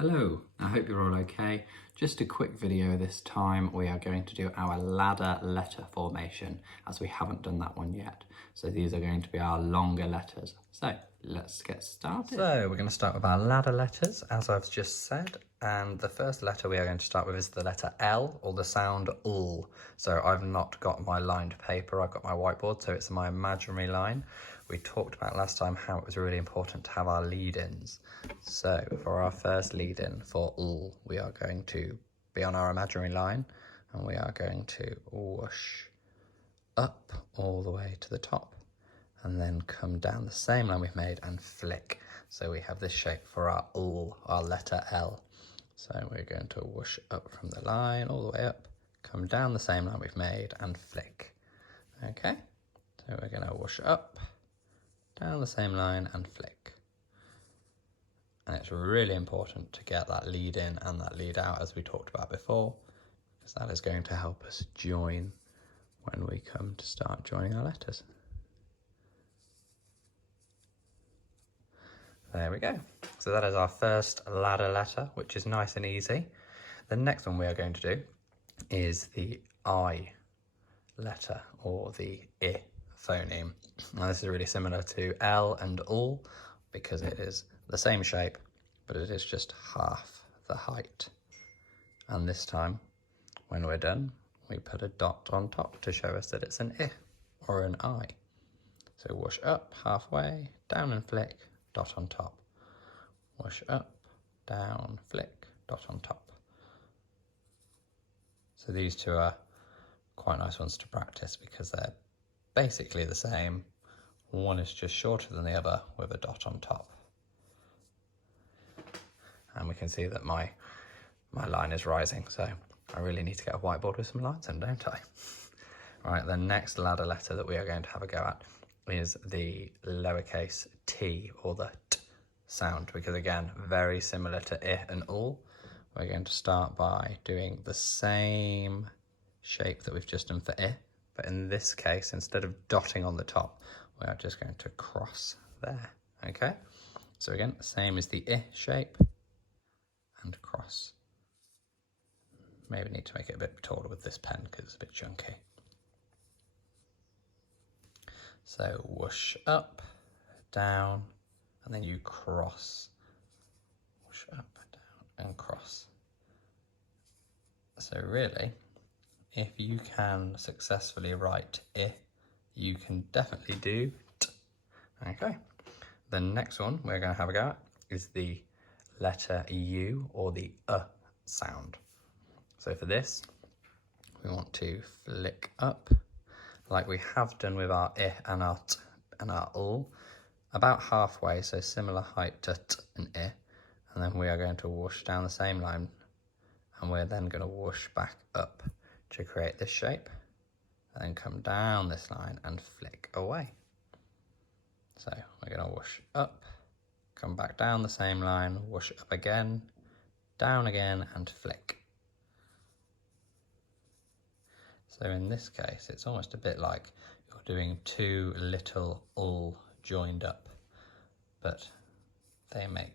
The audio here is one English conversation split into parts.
Hello, I hope you're all okay. Just a quick video this time. We are going to do our ladder letter formation as we haven't done that one yet. So these are going to be our longer letters. So let's get started. So we're going to start with our ladder letters, as I've just said. And the first letter we are going to start with is the letter L, or the sound L. So I've not got my lined paper, I've got my whiteboard, so it's my imaginary line. We talked about last time how it was really important to have our lead-ins. So for our first lead-in for L, we are going to be on our imaginary line, and we are going to whoosh up all the way to the top, and then come down the same line we've made and flick. So we have this shape for our L, our letter L. So we're going to whoosh up from the line all the way up, come down the same line we've made and flick. Okay, so we're going to whoosh up, down the same line and flick. And it's really important to get that lead in and that lead out, as we talked about before, because that is going to help us join when we come to start joining our letters. There we go. So that is our first ladder letter, which is nice and easy. The next one we are going to do is the I letter, or the I phoneme. Now this is really similar to L and L because it is the same shape, but it is just half the height. And this time, when we're done, we put a dot on top to show us that it's an I or an I. So whoosh up halfway, down and flick, dot on top. Whoosh up, down, flick, dot on top. So these two are quite nice ones to practice because they're basically the same. One is just shorter than the other with a dot on top. And we can see that my line is rising, so I really need to get a whiteboard with some lines in, don't I? Right, the next ladder letter that we are going to have a go at is the lowercase t, or the t sound, because again, very similar to I and ul. We're going to start by doing the same shape that we've just done for I, but in this case, instead of dotting on the top, we are just going to cross there, okay? So again, same as the I shape, and cross. Maybe need to make it a bit taller with this pen because it's a bit chunky. So whoosh up, down, and then you cross. Whoosh up, down, and cross. So really, if you can successfully write I, you can definitely do t. Okay. The next one we're going to have a go at is the letter U, or the sound. So for this, we want to flick up like we have done with our I and our t and our ul, about halfway, so similar height to t and I, and then we are going to whoosh down the same line, and we're then going to whoosh back up to create this shape, and then come down this line and flick away. So we're going to whoosh up, come back down the same line, whoosh up again, down again, and flick. So in this case, it's almost a bit like you're doing two little ul joined up, but they make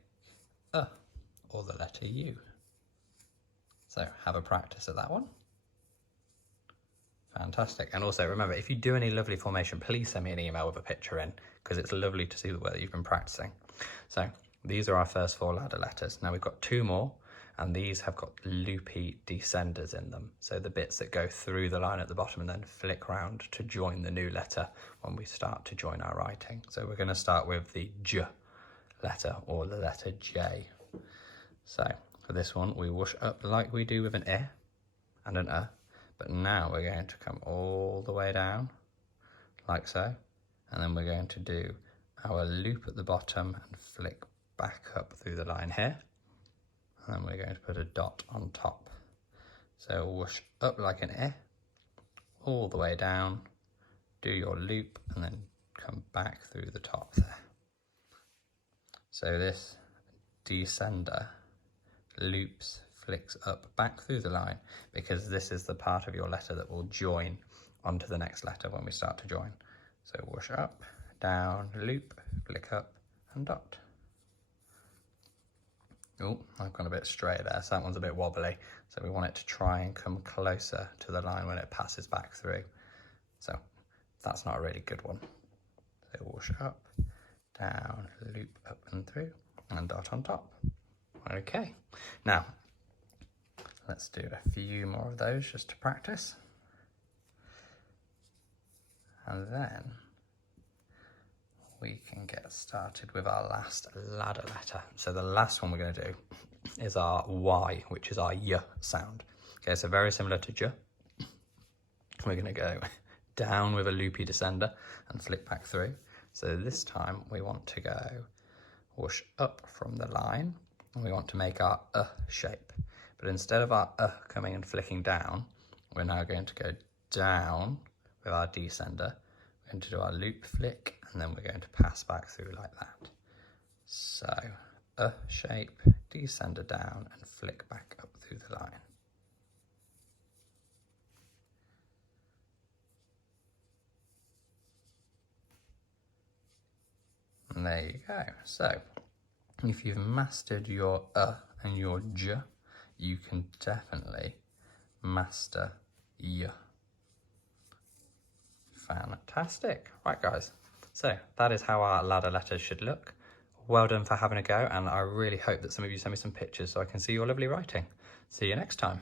or the letter U. So have a practice at that one. Fantastic. And also remember, if you do any lovely formation, please send me an email with a picture in, because it's lovely to see the way that you've been practicing. So these are our first four ladder letters. Now we've got two more, and these have got loopy descenders in them. So the bits that go through the line at the bottom and then flick round to join the new letter when we start to join our writing. So we're going to start with the J letter, or the letter J. So for this one, we whoosh up like we do with an I and an but now we're going to come all the way down, like so, and then we're going to do our loop at the bottom and flick back up through the line here. And then we're going to put a dot on top. So whoosh up like an I, all the way down, do your loop, and then come back through the top there. So this descender loops, flicks up back through the line, because this is the part of your letter that will join onto the next letter when we start to join. So whoosh up, down, loop, flick up, and dot. Oh, I've gone a bit straight there, so that one's a bit wobbly. So we want it to try and come closer to the line when it passes back through. So that's not a really good one. So wash up, down, loop up and through, and dot on top. Okay, now let's do a few more of those just to practice. And then we can get started with our last ladder letter. So the last one we're going to do is our Y, which is our Y sound. Okay, so very similar to J. We're going to go down with a loopy descender and flick back through. So this time we want to go whoosh up from the line, and we want to make our shape. But instead of our coming and flicking down, we're now going to go down with our descender. We're going to do our loop flick, and then we're going to pass back through like that. So shape, descender down, and flick back up through the line. And there you go. So if you've mastered your and your J, you can definitely master Y. Fantastic. Right, guys. So that is how our ladder letters should look. Well done for having a go, and I really hope that some of you send me some pictures so I can see your lovely writing. See you next time.